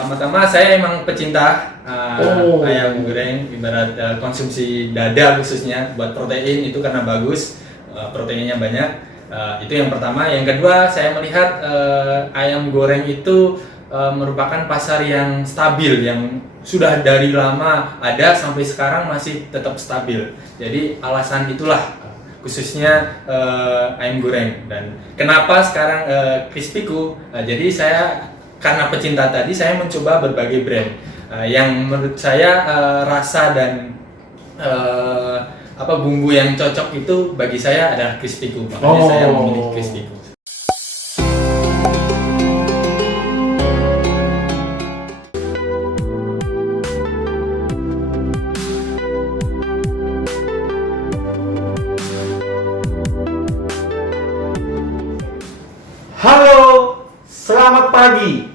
Pertama-tama saya emang pecinta ayam goreng, ibarat konsumsi dada khususnya buat protein itu karena bagus, proteinnya banyak. Itu yang pertama. Yang kedua, saya melihat ayam goreng itu merupakan pasar yang stabil, yang sudah dari lama ada sampai sekarang masih tetap stabil. Jadi alasan itulah khususnya ayam goreng. Dan kenapa sekarang Crispyku? Jadi saya karena pecinta tadi, saya mencoba berbagai brand yang menurut saya rasa dan bumbu yang cocok itu bagi saya adalah Crispyku. Makanya saya memilih Crispyku. Halo, selamat pagi.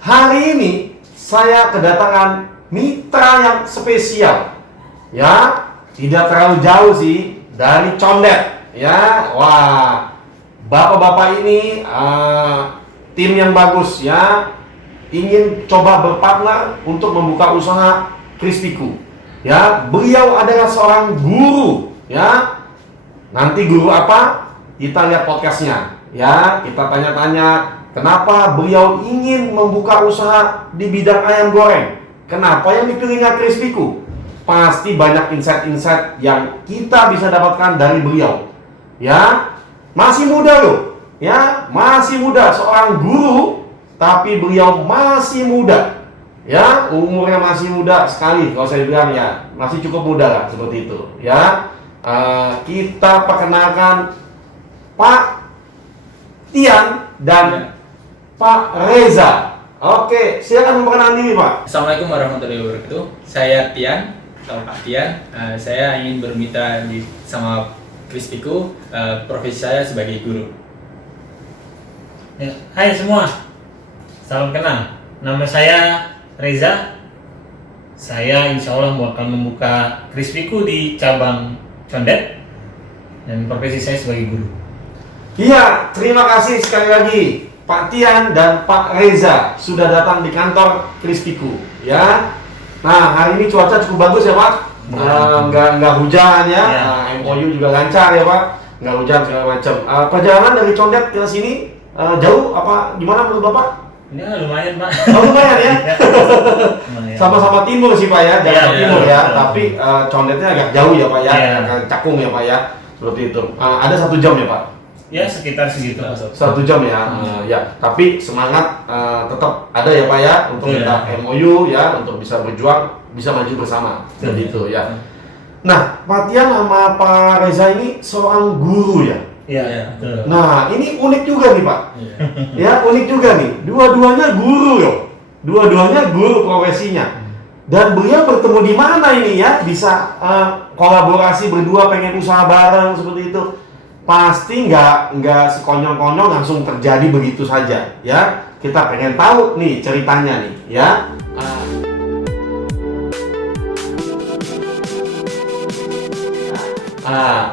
Hari ini saya kedatangan mitra yang spesial. Ya, tidak terlalu jauh sih dari Condet. Ya, wah, bapak-bapak ini tim yang bagus ya. Ingin coba berpartner untuk membuka usaha Crispyku. Ya, beliau adalah seorang guru. Ya, nanti guru apa? Kita lihat podcastnya. Ya, kita tanya-tanya kenapa beliau ingin membuka usaha di bidang ayam goreng. Kenapa yang dipilihnya Crispyku? Pasti banyak insight-insight yang kita bisa dapatkan dari beliau. Ya, masih muda loh. Ya, masih muda, seorang guru, tapi beliau masih muda. Ya, umurnya masih muda sekali. Kalau saya bilang ya, masih cukup muda lah seperti itu. Ya, kita perkenalkan Pak Tian dan Pak Reza. Oke, silakan memperkenalkan diri, Pak. Assalamualaikum warahmatullahi wabarakatuh. Saya Tian, atau Pak Tian. Saya ingin bermitra sama Crispyku. Profesi saya sebagai guru. Ya, hai semua, salam kenal. Nama saya Reza. Saya insya Allah akan membuka Crispyku di cabang Condet. Dan profesi saya sebagai guru. Iya, terima kasih sekali lagi Pak Tian dan Pak Reza sudah datang di kantor Crispyku. Ya, nah hari ini cuaca cukup bagus ya Pak. Nggak hujan ya. MOU juga lancar ya Pak. Nggak hujan segala macam. Perjalanan dari Condet ke sini jauh apa gimana menurut Bapak? Ya lumayan Pak. Oh, lumayan ya. Lumayan. Sama-sama timur sih Pak ya, Jakarta Timur ya. Betul. Tapi Condetnya agak jauh ya Pak ya, Iya. agak Cakung ya Pak ya. Seperti itu. Ada 1 jam ya Pak. Ya sekitar segitu. 1 jam ya, ya. Tapi semangat tetap ada ya Pak ya untuk kita MOU ya, untuk bisa berjuang, bisa maju bersama, begitu ya. Nah, Pak Tian sama Pak Reza ini seorang guru ya. Iya. Betul. Nah, ini unik juga nih Pak. Iya. Ya, unik juga nih. Dua-duanya guru loh. Dua-duanya guru profesinya. Dan beliau bertemu di mana ini ya? Bisa kolaborasi berdua, pengen usaha bareng seperti itu. Pasti nggak sekonyong-konyong langsung terjadi begitu saja ya. Kita pengen tahu nih ceritanya nih ya.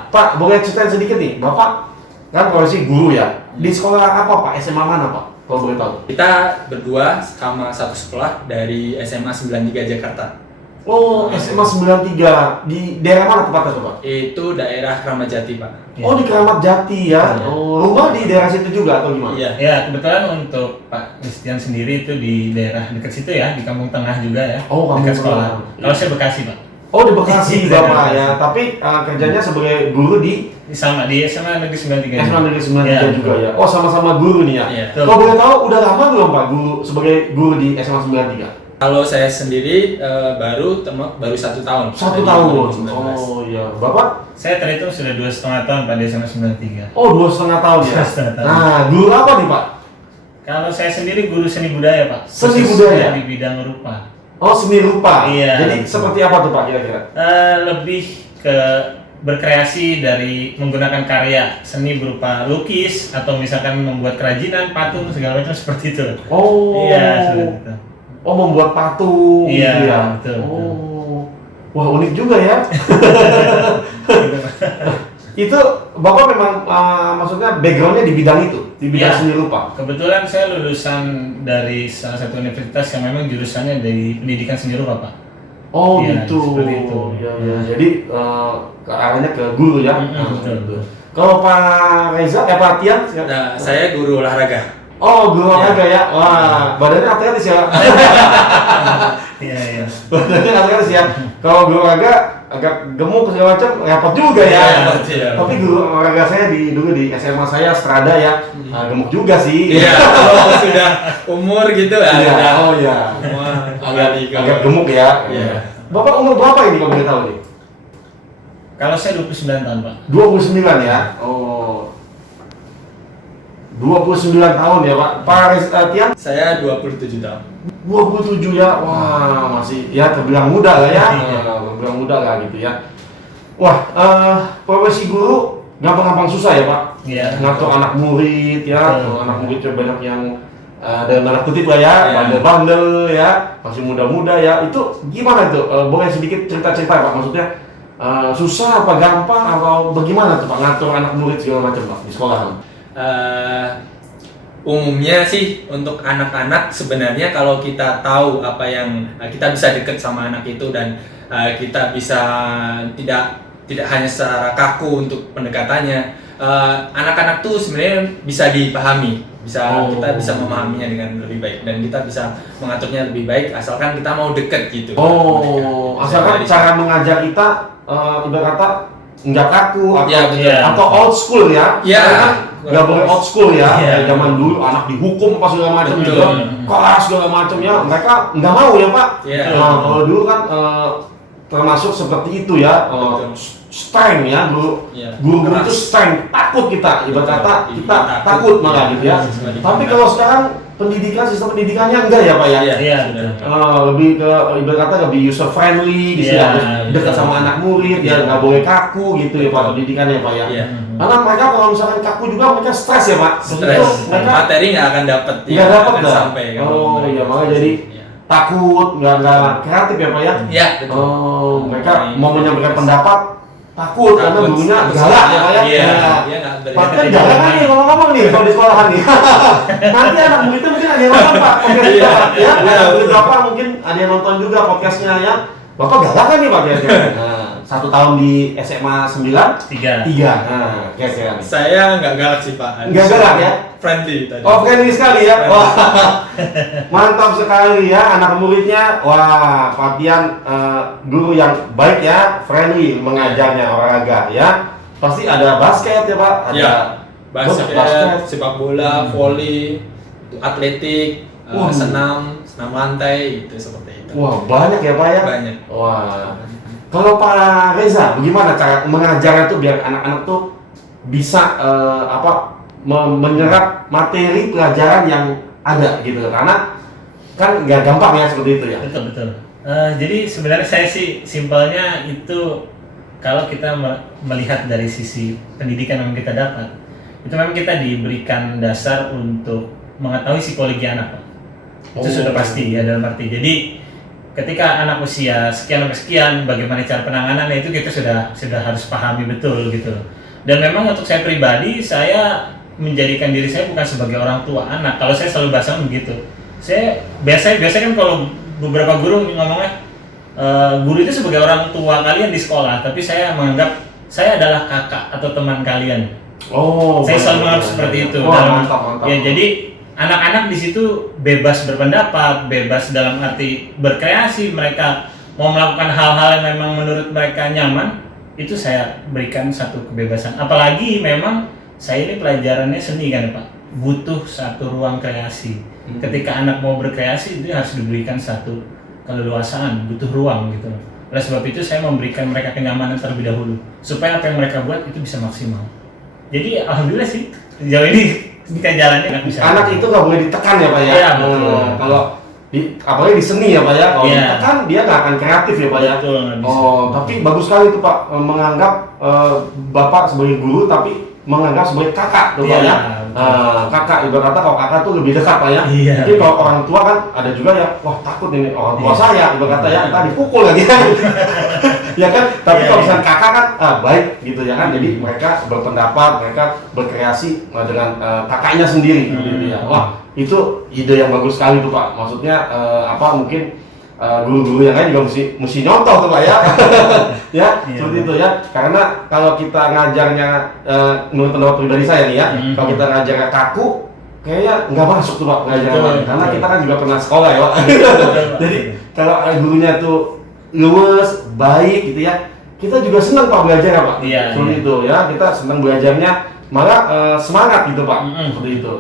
Pak, boleh ceritain sedikit nih, Bapak kan profesi guru ya. Di sekolah apa Pak? SMA mana Pak? Kalau boleh tahu. Kita berdua sama satu sekolah dari SMA 93 Jakarta. Oh, SMA 93 di daerah mana tepatnya tuh Pak? Itu daerah Kramat Jati, Pak. Oh, di Kramat Jati ya. Oh, rumah di daerah situ juga atau gimana? Iya. Ya kebetulan untuk Pak Christian sendiri itu di daerah dekat situ ya, di Kampung Tengah juga ya. Oh, Kampung dekat sekolah. Tengah. Kalau saya Bekasi Pak. Oh, di Bekasi Iya, Bapak Bekasi. ya. Tapi kerjanya sebagai guru di Sama di SMA Negeri 93. SMA Negeri 93 Ya, juga ya. Oh, sama-sama guru nih ya. Iya. Kalau boleh tahu udah lama belum Pak guru sebagai guru di SMA 93? Kalau saya sendiri baru 1 tahun. 1 Dari tahun. 2019. Oh iya. Bapak? Saya terhitung sudah 2,5 tahun Pak di SMA 93. Oh, 2,5 tahun ya. 2,5 tahun. Nah, guru apa nih Pak? Kalau saya sendiri guru seni budaya Pak. Seni Khususnya budaya? di bidang rupa. Oh, seni rupa. Iya. Jadi seperti apa tuh Pak kira-kira? Lebih ke berkreasi dari menggunakan karya seni berupa lukis atau misalkan membuat kerajinan, patung segala macam seperti itu. Oh. Iya, seperti itu. Oh, membuat patung Iya, gitu ya. betul. Oh. Wah, unik juga ya. Itu Bapak memang maksudnya backgroundnya di bidang itu, di bidang Ya. seni rupa. Kebetulan saya lulusan dari salah satu universitas yang memang jurusannya dari pendidikan seni rupa, Pak. Oh Iya, gitu. seperti itu. Ya, ya. Jadi ke arahnya ke guru ya. Betul. Gitu. Kalau Pak Reza, Pak Tian? Nah, saya guru olahraga. Oh, guru olahraga ya. Wah, badannya atletis ya. Iya. Badannya atletis ya. Kalau guru olahraga agak gemuk segala macam, repot juga ya. Iya. Tapi guru olahraga saya dulu di SMA saya Strada ya, gemuk juga sih. Iya, kalau sudah umur gitu ya. Iya, udah oh iya. semua Agak gemuk ya. Iya. Bapak umur berapa ini kalau boleh tahu nih? Kalau saya 29 tahun, Pak. 29 ya. Oh. 29 tahun ya, Pak. Pak Tian? Saya 27 tahun. 27 ya. Wah, masih ya terbilang muda lah ya. Iya. Terbilang muda lah gitu ya. Wah, profesi guru gampang-gampang susah ya, Pak. Iya. Ngatur anak murid ya. Betul. Anak murid banyak yang dalam tanda kutip lah ya, Iya. bandel-bandel ya, masih muda-muda ya. Itu gimana tuh? Boleh sedikit cerita-cerita Pak? Maksudnya susah apa gampang atau bagaimana tuh Pak ngatur anak murid segala macam Pak di sekolah? Umumnya sih untuk anak-anak sebenarnya kalau kita tahu apa yang kita bisa deket sama anak itu dan kita bisa tidak hanya secara kaku untuk pendekatannya, anak-anak tuh sebenarnya bisa dipahami, kita bisa memahaminya dengan lebih baik dan kita bisa mengaturnya lebih baik asalkan kita mau deket gitu. Oh, asalkan cara mengajar kita ibarat kata nggak kaku atau Ya, betul. atau old school ya. Ya. Sekarang kan nggak boleh old school ya. Iya. Kayak zaman dulu anak dihukum apa segala macam Betul. gitu, keras segala macam ya. Mereka nggak mau ya Pak. Iya. Nah, kalau dulu kan termasuk seperti itu ya. Betul. Strength ya guru. Iya. Guru Keras. itu strength, takut kita. Ibarat kata Betul. kita Takut. takut malah gitu ya. Siswa Tapi dihina. kalau sekarang sistem pendidikannya enggak ya Pak ya. Iya. Lebih ke ibarat kata lebih user friendly gitu Iya, ya, harus dekat betul. sama anak murid ya, Iya. nggak boleh kaku gitu ya Pak Betul. pendidikannya Pak ya. Iya. Karena mereka kalau misalkan kaku juga mereka stres ya Pak. Stres, Itu mereka materi nggak akan dapat, nggak dapat akan dah. sampai. kalau Oh mereka iya makanya stres. jadi Iya. takut, nggak kreatif ya Pak ya. Iya, betul. Oh mereka Iya. mau menyampaikan pendapat takut karena Takut. gurunya Takut galak sama- ya Pak ya. Iya, Nah, dia nggak Pak berani. kan jangan nih ngomong-ngomong nih kalau di sekolahan nih. Nanti anak muridnya mungkin ada yang nonton Pak podcast Iya. Bapak ya. Iya, Anak murid betul. Bapak mungkin ada yang nonton juga podcastnya ya. Bapak galak kan nih Pak kira-kira? Nah, 1 tahun di SMA 9, 3. 3. Nah, kira-kira nih. Saya nggak galak sih Pak. Nggak galak ya? Friendly tadi. Oh, friendly sekali ya. Friendly. Wah. Mantap sekali ya anak muridnya. Wah, Pak Tian guru yang baik ya, friendly mengajarnya olahraga ya. Pasti ada basket ya, Pak. Ada Ya, basket, basket. sepak bola, volley, atletik, Wah. senam lantai gitu seperti itu. Wah, banyak ya, Pak ya. Banyak. Wah. Kalau Pak Reza, bagaimana cara mengajarnya tuh biar anak-anak tuh bisa menyerap materi pelajaran yang ada gitu karena kan nggak gampang ya seperti itu ya. Betul. Jadi sebenarnya saya sih simpelnya itu kalau kita melihat dari sisi pendidikan yang kita dapat, itu memang kita diberikan dasar untuk mengetahui psikologi anak, Pak. Itu sudah pasti ya dalam arti. Jadi ketika anak usia sekian sampai sekian, bagaimana cara penanganannya itu kita sudah harus pahami betul gitu. Dan memang untuk saya pribadi, saya menjadikan diri saya bukan sebagai orang tua anak. Kalau saya selalu bahasa begitu. Saya biasa kan kalau beberapa guru ngomongnya guru itu sebagai orang tua kalian di sekolah, tapi saya menganggap saya adalah kakak atau teman kalian. Oh, Saya selalu menganggap benar, seperti benar. itu. Wah, mantap. Ya, jadi anak-anak di situ bebas berpendapat, bebas dalam arti berkreasi. Mereka mau melakukan hal-hal yang memang menurut mereka nyaman, itu saya berikan satu kebebasan. Apalagi memang saya ini pelajarannya seni kan Pak, butuh satu ruang kreasi. Ketika anak mau berkreasi itu harus diberikan satu keleluasaan, butuh ruang gitu. Oleh sebab itu saya memberikan mereka kenyamanan terlebih dahulu supaya apa yang mereka buat itu bisa maksimal. Jadi alhamdulillah sih sejauh ini kita jalannya nggak bisa. Anak itu nggak boleh ditekan ya Pak ya. Iya, betul. Kalau apalagi di seni ya Pak ya. Kalau Iya. ditekan dia nggak akan kreatif ya Pak ya. Betul, nggak bisa. Oh, tapi bagus sekali tuh Pak menganggap Bapak sebagai guru tapi menganggap sebagai kakak tuh Pak Iya, ya. betul. Kakak ibarat kata kalau kakak tuh lebih dekat Pak ya. Iya. Jadi kalau orang tua kan ada juga ya, wah takut ini orang tua Iya. saya ibarat kata ya, entah dipukul lagi. Ya kan, tapi Iya, kalau iya. misalnya kakak kan baik gitu ya kan, jadi mereka berpendapat, mereka berkreasi dengan kakaknya sendiri gitu ya. Wah, itu ide yang bagus sekali tuh Pak. Maksudnya mungkin guru-guru yang lain juga mesti nyontoh tuh Pak ya. Ya, Iya, seperti itu ya. Karena kalau kita ngajarnya menurut pendapat pribadi saya nih ya, kalau kita ngajarnya kaku kayaknya nggak masuk tuh Pak ngajarnya. Betul, Karena betul. kita kan juga pernah sekolah ya Pak. Jadi kalau gurunya tuh luwes, baik gitu ya, kita juga senang Pak belajar ya Pak. Iya, Seperti iya. itu ya, kita senang belajarnya, malah semangat gitu Pak. Seperti itu.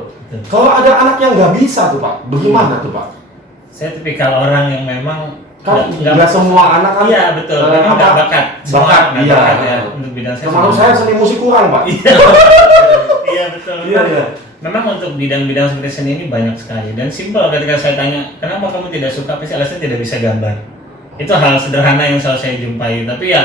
Kalau ada anak yang nggak bisa tuh Pak, bagaimana tuh Pak? Saya tipikal orang yang memang Kan nggak semua anak kan. Iya betul, memang nggak bakat. Semua Bakat, nggak iya. bakat ya untuk bidang saya. Termasuk saya seni musik kurang Pak. Iya betul. Iya, iya. Memang untuk bidang-bidang seperti seni ini banyak sekali dan simpel ketika saya tanya kenapa kamu tidak suka, pasti alasannya tidak bisa gambar. Itu hal sederhana yang selalu saya jumpai. Tapi ya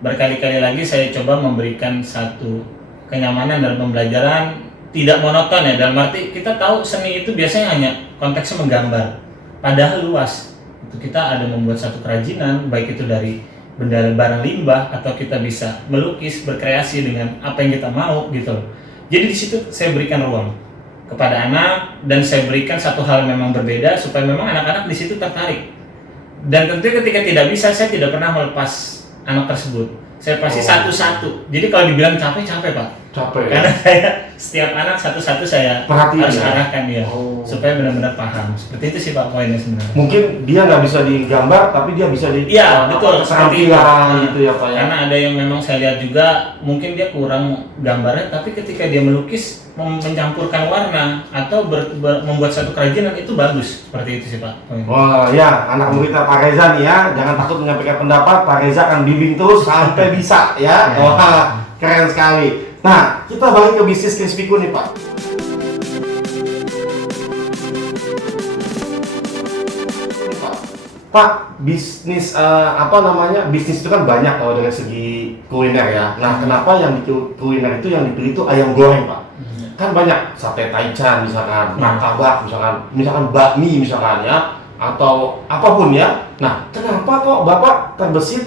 berkali-kali lagi saya coba memberikan satu kenyamanan dalam pembelajaran, tidak monoton ya. Dalam arti kita tahu seni itu biasanya hanya konteksnya menggambar, padahal luas. Itu kita ada membuat satu kerajinan, baik itu dari benda barang limbah atau kita bisa melukis, berkreasi dengan apa yang kita mau gitu loh. Jadi di situ saya berikan ruang kepada anak dan saya berikan satu hal yang memang berbeda supaya memang anak-anak di situ tertarik. Dan tentu ketika tidak bisa, saya tidak pernah melepas anak tersebut. Saya pasti satu-satu. Jadi kalau dibilang capek Pak. Capek ya. Karena saya setiap anak satu-satu saya Perhatiin harus ya? arahkan dia Oh. supaya benar-benar paham. Seperti itu sih Pak poinnya sebenarnya. Mungkin dia nggak bisa digambar, tapi dia bisa di Iya betul seperti itu. keterampilan gitu ya Pak ya. Karena ada yang memang saya lihat juga mungkin dia kurang gambarnya, tapi ketika dia melukis mencampurkan warna atau membuat satu kerajinan itu bagus. Seperti itu sih Pak poinnya. Wah ya, anak muridnya Pak Reza nih ya, jangan takut menyampaikan pendapat, Pak Reza akan bimbing terus sampai bisa ya. Wah, keren sekali. Nah, kita balik ke bisnis Crispyku nih Pak. Pak, bisnis bisnis itu kan banyak kalau dari segi kuliner ya. Nah, kenapa yang di kuliner itu yang dipilih itu ayam goreng Pak? Kan banyak sate taichan misalkan, martabak misalkan bakmi misalkan ya, atau apapun ya. Nah, kenapa kok Bapak terbesit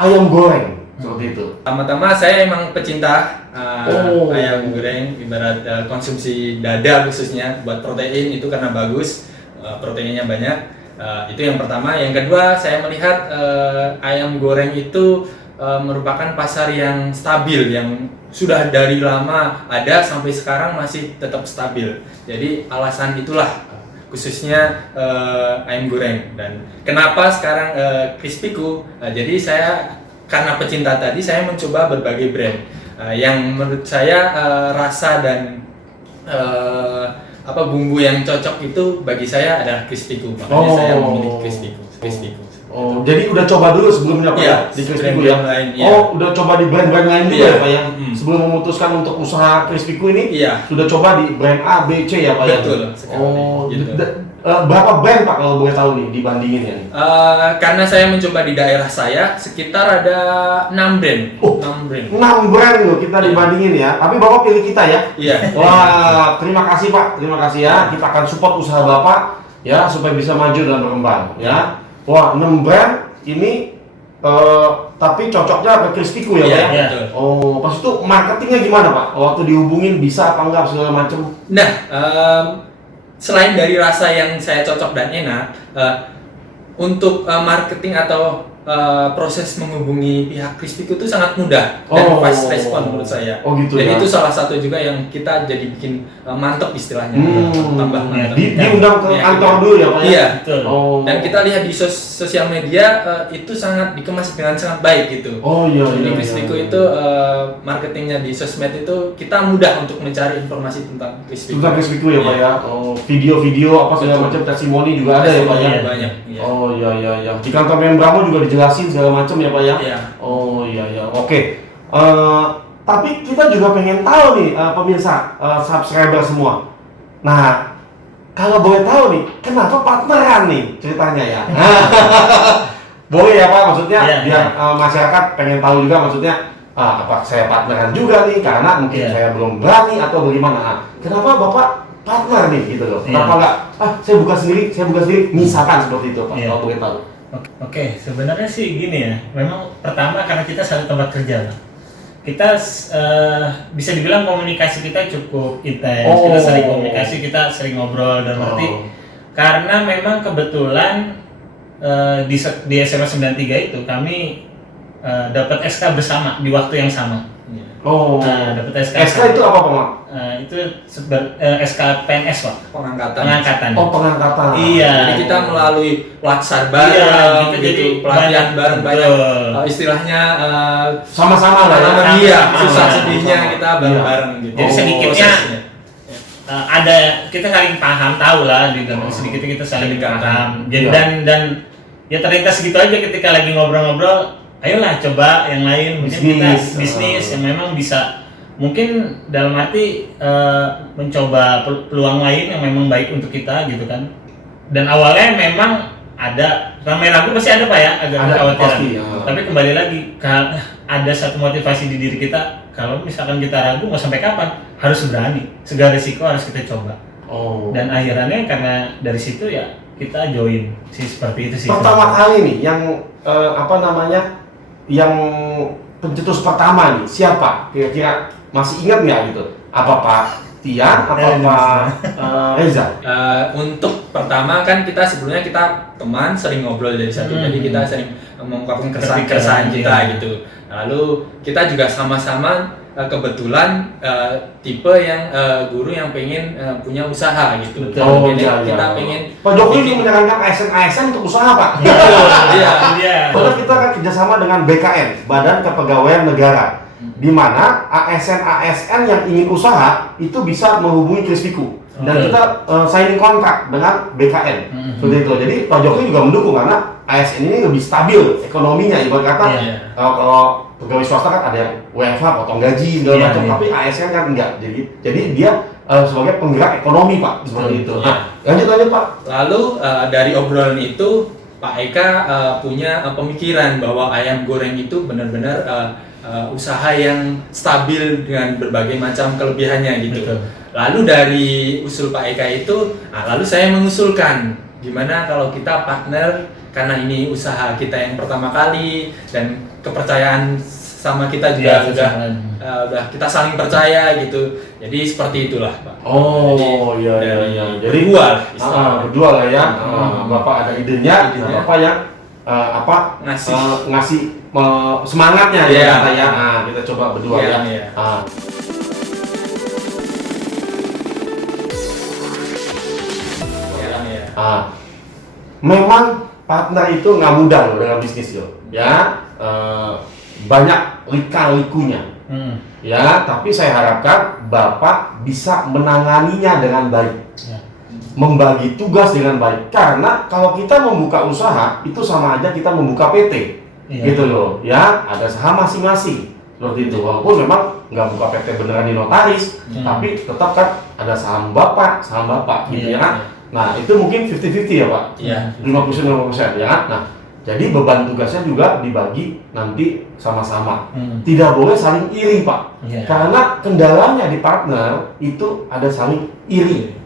ayam goreng seperti itu? Pertama-tama saya emang pecinta Oh. ayam goreng, ibarat konsumsi dada khususnya buat protein itu karena bagus, proteinnya banyak. Itu yang pertama. Yang kedua, saya melihat ayam goreng itu merupakan pasar yang stabil, yang sudah dari lama ada sampai sekarang masih tetap stabil. Jadi alasan itulah khususnya ayam goreng. Dan kenapa sekarang Crispyku? Jadi saya karena pecinta tadi, saya mencoba berbagai brand yang menurut saya rasa dan bumbu yang cocok itu bagi saya adalah Crispyku. Makanya saya memilih Crispyku. Oh, jadi udah coba dulu sebelumnya Pak Iya, ya di Crispyku ya? brand-brand lain, iya. Oh, udah coba di brand-brand lain juga Iya. ya Pak ya? Mm-mm. Sebelum memutuskan untuk usaha Crispyku ini, Iya. sudah coba di brand A, B, C ya Pak ya? Betul sekali, Oh, gitu. berapa brand Pak kalau boleh tahu nih dibandingin ya? Karena saya mencoba di daerah saya sekitar ada 6 brand. Oh. 6 brand. 6 brand loh kita Iya. dibandingin ya, tapi Bapak pilih kita ya? Iya. Wah, terima kasih Pak, terima kasih ya. Kita akan support usaha Bapak ya supaya bisa maju dan berkembang ya. Wah, 6 brand ini tapi cocoknya ke Crispyku ya Pak Iya, ya? Iya. betul. Oh, pas itu marketingnya gimana Pak? Waktu dihubungin bisa apa enggak segala macam? Nah, selain dari rasa yang saya cocok dan enak, untuk marketing atau proses menghubungi pihak Crispyku itu sangat mudah dan Oh. fast respon menurut saya. Oh, gitu Dan ya? itu salah satu juga yang kita jadi bikin mantep istilahnya, tambah mantep. Diundang ke Meyakinkan. kantor dulu ya Pak ya? Iya. Betul. Oh. Dan kita lihat di sosial media itu sangat dikemas dengan sangat baik gitu. Oh iya Jadi iya. Crispyku iya. itu marketingnya di sosmed itu kita mudah untuk mencari informasi tentang Crispyku. Tentang Crispyku ya Pak Iya. ya? Oh, video-video apa segala Betul. macam testimoni juga ada ya Pak ya? Iya. Banyak. Iya. Oh iya iya iya. Di kantor Membramo juga dijelasin segala macam ya Pak ya? Iya. Oh iya iya. Oke. Tapi kita juga pengen tahu nih pemirsa subscriber semua. Nah, kalau boleh tahu nih, kenapa partneran nih ceritanya ya? Boleh ya Pak, maksudnya Iya, biar iya. masyarakat pengen tahu juga maksudnya apa saya partneran juga nih karena mungkin Iya. saya belum berani atau bagaimana. Nah, kenapa Bapak partner nih gitu loh? Kenapa Iya. enggak saya buka sendiri misalkan seperti itu Pak, Iya. kalau boleh tahu. Oke, sebenarnya sih gini ya. Memang pertama karena kita satu tempat kerja, Pak. Kita bisa dibilang komunikasi kita cukup intens. Kita sering komunikasi, kita sering ngobrol dan berarti karena memang kebetulan di SMA 93 itu kami dapat SK bersama di waktu yang sama. Dapat SK. SK itu apa, Pak? Itu SK PNS, Pak. Pengangkatan. Pengangkatan. Iya. Jadi kita melalui latsar bareng, gitu, pelatihan bareng banyak. Istilahnya Sama-sama lah ya. Iya, susah sedihnya kita bareng-bareng gitu. Jadi sedikitnya prosesnya. ada kita saling paham, tahu lah di dalam sedikitnya kita saling paham. Jadi dan ya terlintas gitu aja ketika lagi ngobrol-ngobrol. Ayolah coba yang lain, mungkin kita bisnis yang memang bisa mungkin dalam arti mencoba peluang lain yang memang baik untuk kita gitu kan. Dan awalnya memang ada ramai ragu pasti ada Pak ya, agak kekhawatiran. Tapi kembali lagi ada satu motivasi di diri kita, kalau misalkan kita ragu mau sampai kapan, harus berani. Segala risiko harus kita coba. Dan akhirnya karena dari situ ya kita join sih seperti itu sih. Pertama kali nih yang yang pencetus pertama nih siapa? Kira-kira masih ingat nggak gitu? Apa Pak Tian? Apa Pak Reza? Untuk pertama kan kita sebelumnya kita teman sering ngobrol dari satu, jadi kita sering mengungkapkan keresahan kita gitu. Lalu kita juga sama-sama kebetulan tipe yang guru yang pengen punya usaha gitu. Kita pengen. Pak Jokowi ini menyarankan ASN untuk usaha Pak. Iya. Padahal kita kan kerjasama dengan BKN, Badan Kepegawaian Negara, di mana ASN yang ingin usaha itu bisa menghubungi Krispiku. Dan kita signing kontrak dengan BKN. Seperti itu. Jadi Pak Jokowi juga mendukung karena ASN ini lebih stabil ekonominya. Ibarat kata kalau pegawai swasta kan ada yang WFH, potong gaji segala macam, tapi ASN kan enggak. Jadi dia sebagai penggerak ekonomi Pak, seperti itu. Nah, lanjut Pak. Lalu dari obrolan itu Pak Eka punya pemikiran bahwa ayam goreng itu benar-benar usaha yang stabil dengan berbagai macam kelebihannya gitu. Lalu dari usul Pak Eka itu, lalu saya mengusulkan gimana kalau kita partner karena ini usaha kita yang pertama kali dan kepercayaan sama kita juga udah kita saling percaya gitu. Jadi seperti itulah Pak. Iya. Jadi berdua lah ya. Bapak ada idenya. Bapak yang ngasih semangatnya ya. Kita coba berdua ya. Memang partner itu nggak mudah loh dalam bisnis ya. Banyak lika-likunya. Ya, tapi saya harapkan Bapak bisa menanganinya dengan baik. Membagi tugas dengan baik. Karena kalau kita membuka usaha itu sama aja kita membuka PT. Gitu loh. Ya, ada saham masing-masing. Seperti itu. Walaupun memang nggak buka PT beneran di notaris, tapi tetap kan ada saham Bapak gitu ya kan. Nah, itu mungkin 50-50 ya Pak? 50% ya kan? Nah, jadi beban tugasnya juga dibagi nanti sama-sama. Tidak boleh saling iri Pak. Karena kendalanya di partner itu ada saling iri.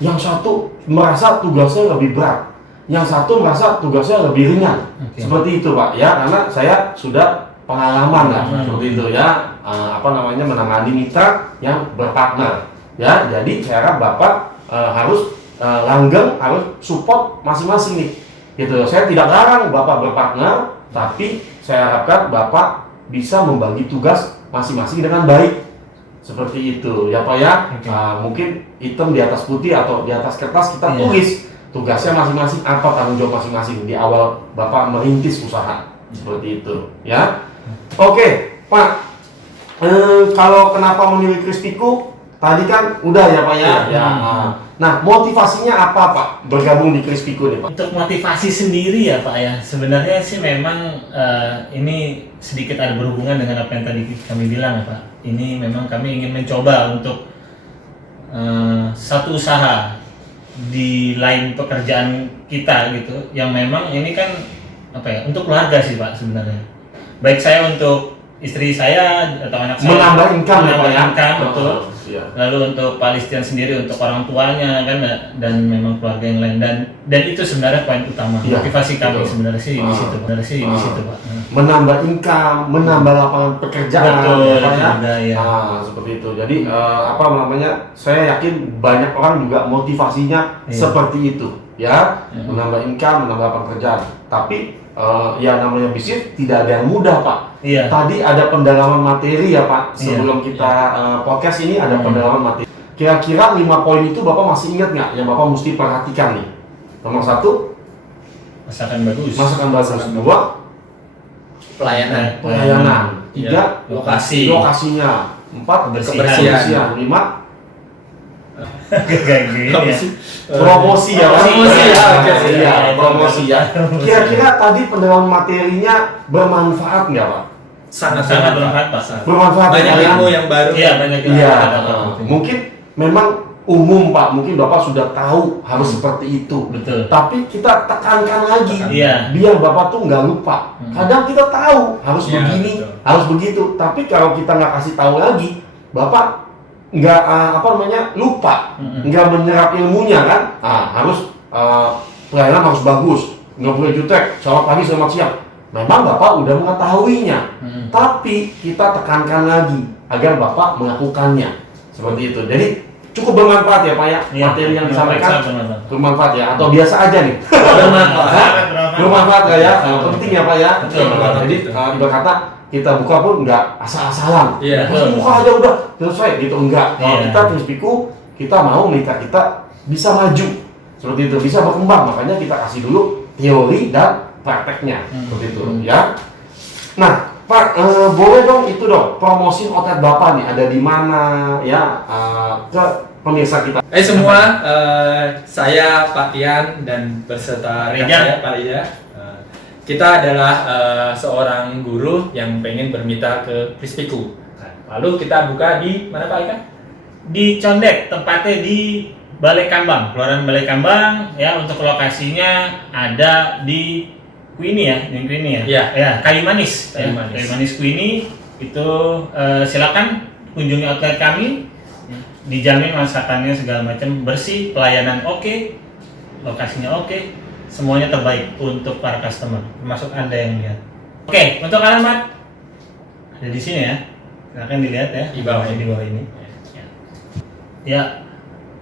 Yang satu merasa tugasnya lebih berat, yang satu merasa tugasnya lebih ringan. Seperti itu Pak ya, karena saya sudah pengalaman lah seperti itu ya. Menangani mitra yang berpartner ya. Jadi saya harap Bapak harus langgeng, harus support masing-masing nih gitu. Saya tidak larang Bapak berpartner, tapi saya harapkan Bapak bisa membagi tugas masing-masing dengan baik. Seperti itu ya Pak ya. Mungkin hitam di atas putih atau di atas kertas kita tulis tugasnya masing-masing, apa tanggung jawab masing-masing di awal Bapak merintis usaha. Seperti itu ya. Oke Pak, kalau kenapa memilih Krispiku tadi kan udah ya Pak ya. Nah, motivasinya apa Pak bergabung di Krispiku nih Pak? Untuk motivasi sendiri ya Pak ya, sebenarnya sih memang ini sedikit ada berhubungan dengan apa yang tadi kami bilang ya Pak. Ini memang kami ingin mencoba untuk satu usaha di lain pekerjaan kita gitu, yang memang ini kan untuk keluarga sih Pak sebenarnya. Baik saya untuk istri saya atau anak saya menambah income ya Pak ya. Betul. Iya. Lalu untuk Pak Listian sendiri untuk orang tuanya kan, dan memang keluarga yang lain, dan itu sebenarnya poin utama Iya, motivasi kami betul. sebenarnya sih di situ, di situ Pak. Menambah income, menambah lapangan pekerjaan, Betul, ya, Pak, ya? juga, ya. Seperti itu. Jadi apa namanya? Saya yakin banyak orang juga motivasinya Iya. seperti itu, ya, menambah income, menambah lapangan pekerjaan. Tapi ya namanya bisnis tidak ada yang mudah, Pak. Iya. Tadi ada pendalaman materi ya, Pak. Iya. Sebelum kita podcast ini ada pendalaman materi. Kira-kira 5 poin itu Bapak masih ingat nggak yang Bapak mesti perhatikan nih? Nomor 1, Masakan bagus. masakan bagus. 2, Pelayanan. pelayanan. 3, Ya, lokasi. lokasinya. 4, Kebersihan. 5, Kayak gini ya. promosi ya, Pak. Promosi, ya, oke, Iya, iya. promosi ya. Kira-kira tadi pendalaman materinya bermanfaat nggak, Pak? Sangat Sangat bermanfaat, Pak. Bermanfaat Banyak ya, ilmu yang baru. Iya, banyak yang Iya, ada, Pak. mungkin memang umum, Pak. Mungkin Bapak sudah tahu harus seperti itu. Betul. Tapi kita tekankan lagi, Iya. biar Bapak tuh nggak lupa. Kadang kita tahu harus Iya, begini, betul. harus begitu. Tapi kalau kita nggak kasih tahu lagi, Bapak nggak lupa, nggak menyerap ilmunya kan. Harus pelayanan harus bagus, nggak boleh jutek, selamat pagi, selamat siang. Memang Bapak udah mengetahuinya, tapi kita tekankan lagi agar Bapak melakukannya. Seperti itu. Jadi cukup bermanfaat ya, Pak ya, Iya, materi yang bermanfaat, disampaikan. bermanfaat. Bermanfaat ya, atau biasa aja nih? Bermanfaat. Bermanfaat nggak ya? Penting ya, Pak ya. Betul, Jadi ibarat kata kita buka pun nggak asal-asalan. Iya. Terus buka aja udah selesai gitu, enggak. Kalau Iya. kita Krispiku, kita mau mitra kita bisa maju seperti itu, bisa berkembang. Makanya kita kasih dulu teori dan prakteknya seperti itu ya. Nah, Pak, boleh dong itu dong promosi outlet Bapak nih, ada di mana ya, ke pemirsa kita. Semua, saya Pak Tian dan berserta rekan Reza. saya Pak Reza. Kita adalah seorang guru yang pengen bermitra ke Krispiku. Lalu kita buka di mana Pak Ika? Di Condet, tempatnya di Balai Kambang, Kelurahan Balai Kambang ya. Untuk lokasinya ada di Queenie ya, yang Queenie ya. Iya. Ya, Kayu Manis. Kayu Ya, Manis. Kayu Manis Queenie itu silakan kunjungi outlet kami. Dijamin masakannya segala macam bersih, pelayanan oke, lokasinya oke, semuanya terbaik untuk para customer, termasuk Anda yang lihat. Oke, untuk alamat ada di sini ya. Silakan dilihat ya Di bawah ini. di bawah ini. Ya,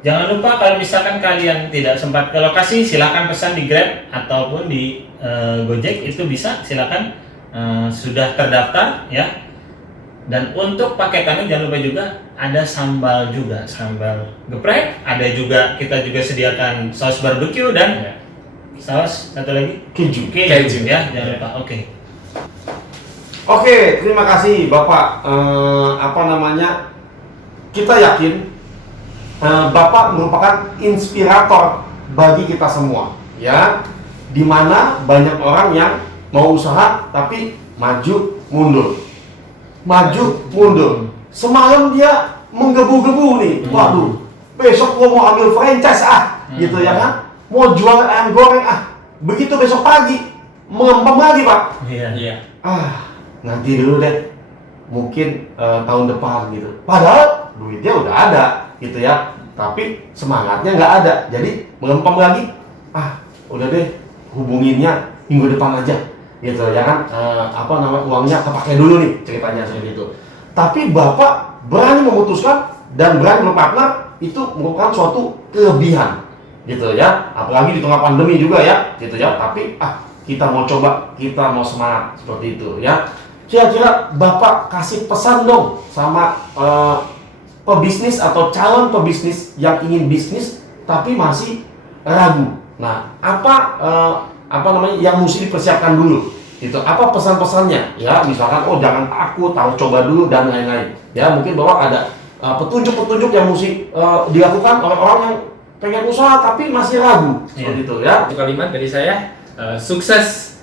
jangan lupa kalau misalkan kalian tidak sempat ke lokasi, silakan pesan di Grab ataupun di Gojek, itu bisa, silakan, sudah terdaftar ya. Dan untuk paketannya jangan lupa juga ada sambal juga, sambal geprek, ada juga, kita juga sediakan saus barbecue dan saus satu lagi Keju. keju ya, jangan lupa. Oke, terima kasih Bapak. Kita yakin Bapak merupakan inspirator bagi kita semua, ya. Dimana banyak orang yang mau usaha tapi maju mundur. Semalam dia menggebu-gebu nih, waduh, besok gua mau ambil franchise gitu ya kan, mau jual ayam goreng begitu besok pagi mengembang lagi, Pak. Iya. Nanti dulu deh, mungkin tahun depan gitu. Padahal duitnya udah ada gitu ya, tapi semangatnya nggak ada. Jadi melempem lagi, udah deh, hubunginnya minggu depan aja gitu ya kan. Uangnya kepake dulu nih, ceritanya seperti itu. Tapi Bapak berani memutuskan dan berani berpartner, itu merupakan suatu kelebihan gitu ya. Apalagi di tengah pandemi juga ya gitu ya. Tapi kita mau coba, kita mau semangat seperti itu ya. Kira-kira Bapak kasih pesan dong sama pebisnis atau calon pebisnis yang ingin bisnis tapi masih ragu. Nah, apa yang mesti dipersiapkan dulu? Itu apa pesan-pesannya? Ya, misalkan jangan takut, harus coba dulu dan lain-lain. Ya, mungkin Bapak ada petunjuk-petunjuk yang mesti dilakukan oleh orang yang pengen usaha tapi masih ragu. Seperti itu ya. Untuk kalimat dari saya, sukses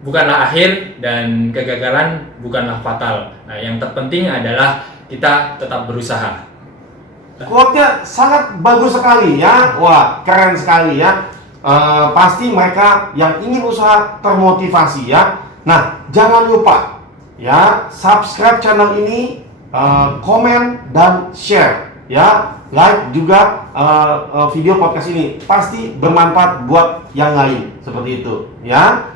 bukanlah akhir dan kegagalan bukanlah fatal. Nah, yang terpenting adalah kita tetap berusaha. Quote-nya sangat bagus sekali ya. Wah, keren sekali ya. Pasti mereka yang ingin usaha termotivasi ya. Nah, jangan lupa ya, subscribe channel ini, komen dan share ya, like juga video podcast ini pasti bermanfaat buat yang lain seperti itu, ya.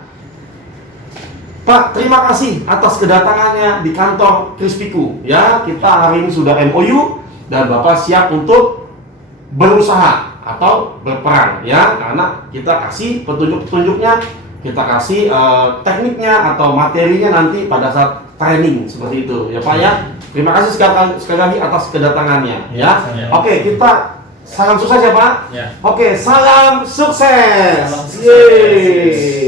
Pak, terima kasih atas kedatangannya di kantor Krispiku. Ya, kita hari ini sudah MOU dan Bapak siap untuk berusaha atau berperang, ya, karena kita kasih petunjuk-petunjuknya, kita kasih tekniknya atau materinya nanti pada saat training seperti itu, ya Pak ya. Terima kasih sekali lagi atas kedatangannya, ya. Oke, kita salam sukses ya Pak. Ya. Oke, salam sukses. Salam sukses. Yeay.